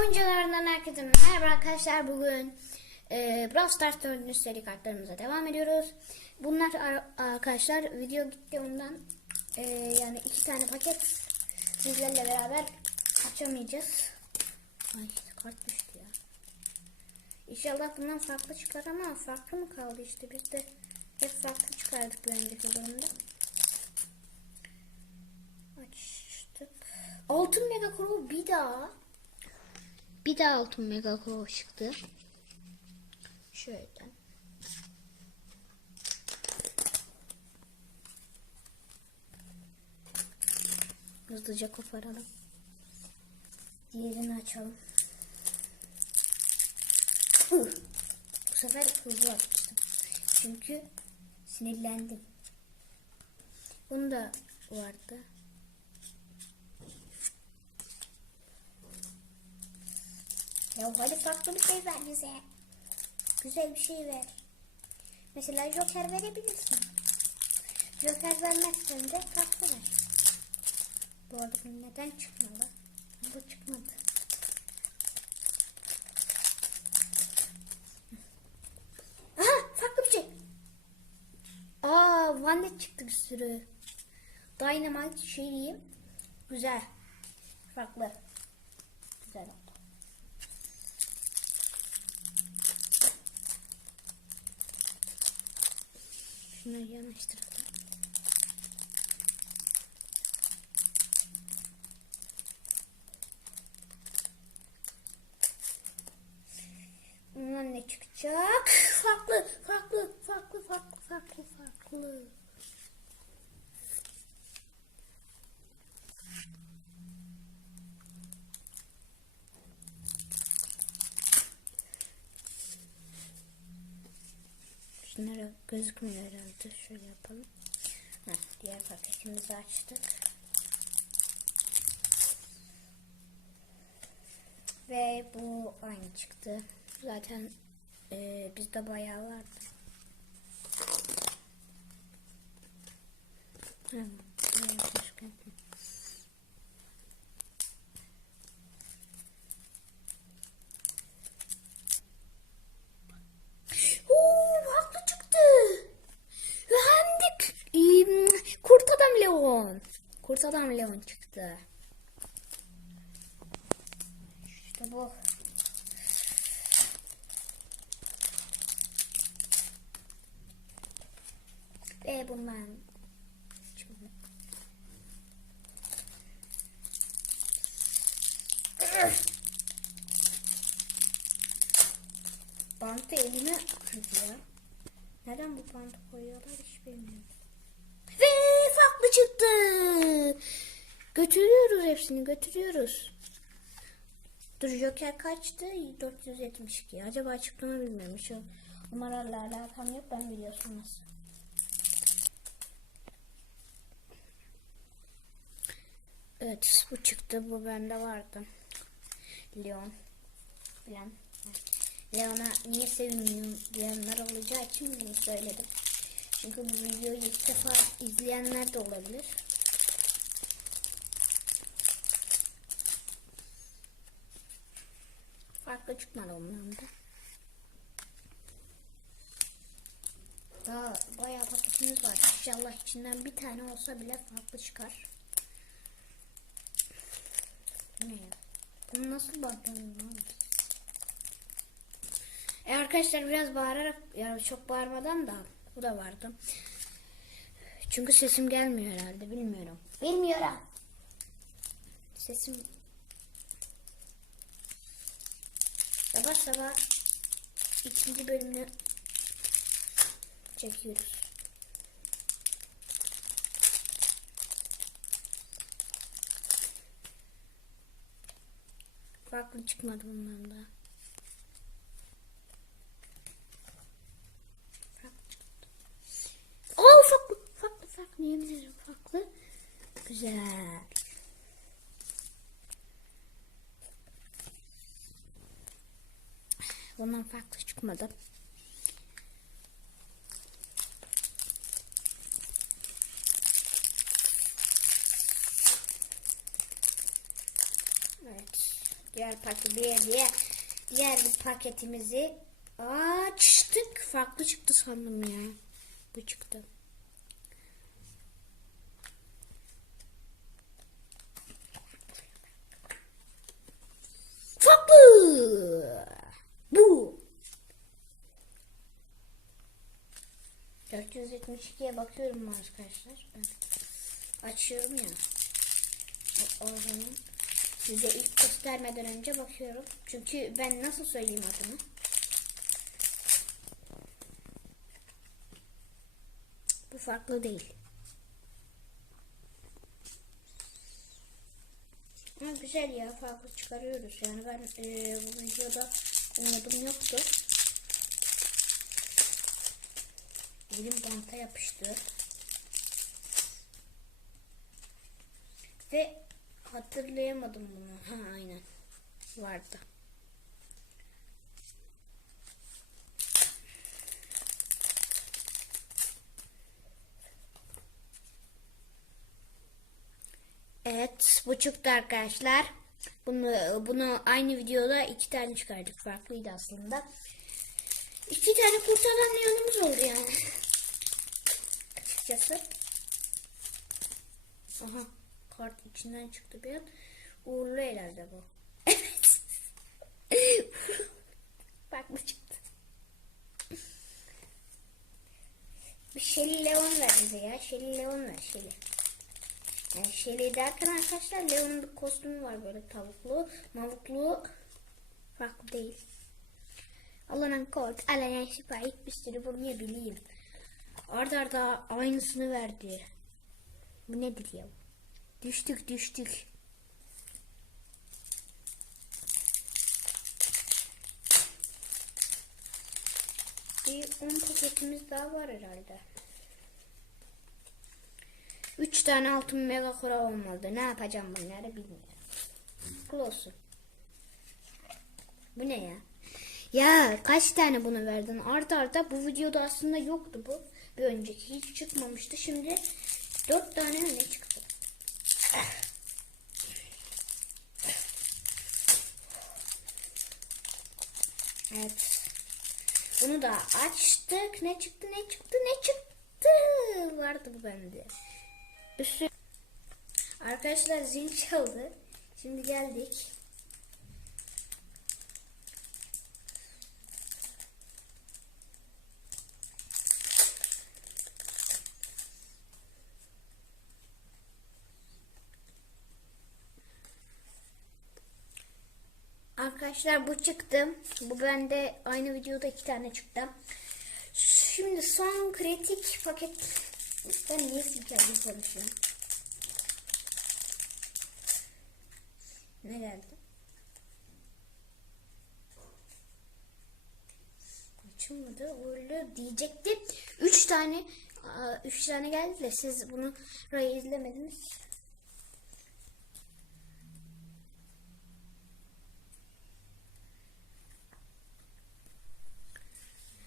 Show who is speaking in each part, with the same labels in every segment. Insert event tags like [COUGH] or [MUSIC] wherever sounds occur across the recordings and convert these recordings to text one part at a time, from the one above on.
Speaker 1: Oyuncularından herkese merhaba arkadaşlar. Bugün e, Brawl Stars 4. seri kartlarımıza devam ediyoruz. Bunlar ar- arkadaşlar video gitti ondan e, yani iki tane paket sizlerle beraber açamayacağız. Ay kart düştü ya. İnşallah bundan farklı çıkar ama farklı mı kaldı işte biz de hep farklı çıkardık bir önceki bölümde. Açtık. Altın mega kuru bir daha. Bir daha altın mega kuru çıktı. Şöyle. Hızlıca koparalım. Diğerini açalım. Bu sefer hızlı açtım. Çünkü sinirlendim. Bunu da vardı. Ya hadi farklı bir şey ver bize. Güzel bir şey ver. Mesela Joker verebilirsin. Joker vermezsen de farklı ver. Bu arada bu neden çıkmadı? Bu çıkmadı. Aha farklı bir şey. Aa Vandet çıktı bir sürü. Dynamite şey diyeyim. Güzel. Farklı. Güzel oldu. Şunları yanaştıralım. Bundan ne çıkacak? Farklı, farklı, farklı, farklı, farklı, farklı. Şunlara gözükmüyor herhalde. Şöyle yapalım. Heh, diğer paketimizi açtık. Ve bu aynı çıktı. Zaten e, bizde bayağı vardı. Hı, buraya başka- Oo, haklı çıktı. Ve hem de em, kurt adam Leon. Kurt adam Leon çıktı. İşte bu. Ve bundan çıkmadı. Bantı elime kırdı ya. Neden bu bantı koyuyorlar hiç bilmiyorum. Götürüyoruz hepsini götürüyoruz. Dur Joker kaçtı? 472. Acaba çıktı mı bilmiyorum. Şu numaralarla alakam yok ben biliyorsunuz. Evet bu çıktı. Bu bende vardı. Leon. Bilen. Leon'a niye sevinmiyorum diyenler olacağı için bunu söyledim. Çünkü bu videoyu ilk defa izleyenler de olabilir. Farklı çıkmadı ondan da. Daha bayağı paketimiz var. İnşallah içinden bir tane olsa bile farklı çıkar. Ne ya? Bunu nasıl bağırıyorum abi? E arkadaşlar biraz bağırarak yani çok bağırmadan da bu da vardı. Çünkü sesim gelmiyor herhalde bilmiyorum. Bilmiyorum. Sesim sabah sabah ikinci bölümünü çekiyoruz. Farklı çıkmadı bundan da. Farklı çıktı. Oo farklı, farklı, farklı. Yemin ederim farklı. Güzel. Bundan farklı çıkmadı. Evet. diğer paket diğer diğer diğer paketimizi açtık. Farklı çıktı sandım ya. Bu çıktı. Farklı. Bu. 472'ye bakıyorum arkadaşlar. Ben açıyorum ya. O, zaman size ilk göstermeden önce bakıyorum. Çünkü ben nasıl söyleyeyim adını? Bu farklı değil. Ama güzel ya farklı çıkarıyoruz. Yani ben e, bu videoda umudum yoktu. Elim banta yapıştı. Ve hatırlayamadım bunu. Ha aynen. Vardı. Evet, bu çıktı arkadaşlar. Bunu bunu aynı videoda iki tane çıkardık. Farklıydı aslında. İki tane kurtaran yanımız oldu yani. Açıkçası. Aha, kart içinden çıktı bir an. Uğurlu herhalde bu. [LAUGHS] Bak bu çıktı. Bir Shelly Leon ver bize ya. Shelly Leon ver Shelly. Yani Shelly derken arkadaşlar Leon'un bir kostümü var böyle tavuklu, mavuklu. Farklı değil. Alınan kod, alınan sipariş bir sürü bunu bileyim. Arda arda aynısını verdi. Bu nedir ya? Düştük düştük. Bir 10 paketimiz daha var herhalde. 3 tane altın mega kura olmalı. Ne yapacağım bunları bilmiyorum. Kul olsun. Bu ne ya? Ya kaç tane bunu verdin? Arda arda bu videoda aslında yoktu bu. Bir önceki hiç çıkmamıştı. Şimdi 4 tane ne çıktı? Evet. Bunu da açtık. Ne çıktı? Ne çıktı? Ne çıktı? Vardı bu bende. Üstü... Arkadaşlar zil çaldı. Şimdi geldik. Arkadaşlar bu çıktı. Bu bende aynı videoda iki tane çıktı. Şimdi son kritik paket. Ben niye silkelim konuşuyorum? Ne geldi? Açılmadı. Öyle diyecektim. Üç tane üç tane geldi de siz bunu izlemediniz.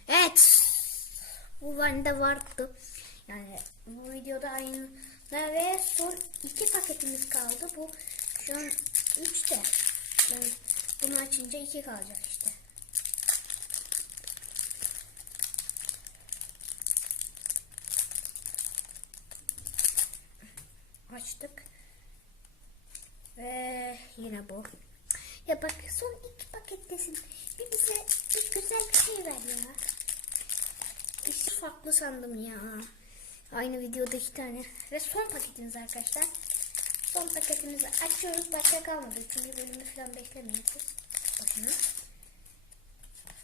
Speaker 1: Evet. Bu bende vardı. Yani bu videoda aynı ve son iki paketimiz kaldı. Bu şu an üçte. Yani bunu açınca iki kalacak işte. Açtık. Ve yine bu. Ya bak son iki pakettesin. Bir bize bir güzel bir şey ver ya. İşte farklı sandım ya. Aynı videoda iki tane. Ve son paketimiz arkadaşlar. Son paketimizi açıyoruz. Başka kalmadı. Çünkü bölümü falan beklemeyiz. Bakın.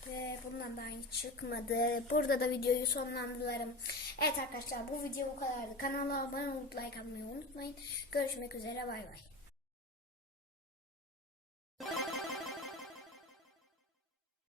Speaker 1: Ve bundan da aynı çıkmadı. Burada da videoyu sonlandırırım. Evet arkadaşlar bu video bu kadardı. Kanala abone olup like atmayı unutmayın. Görüşmek üzere bay bay.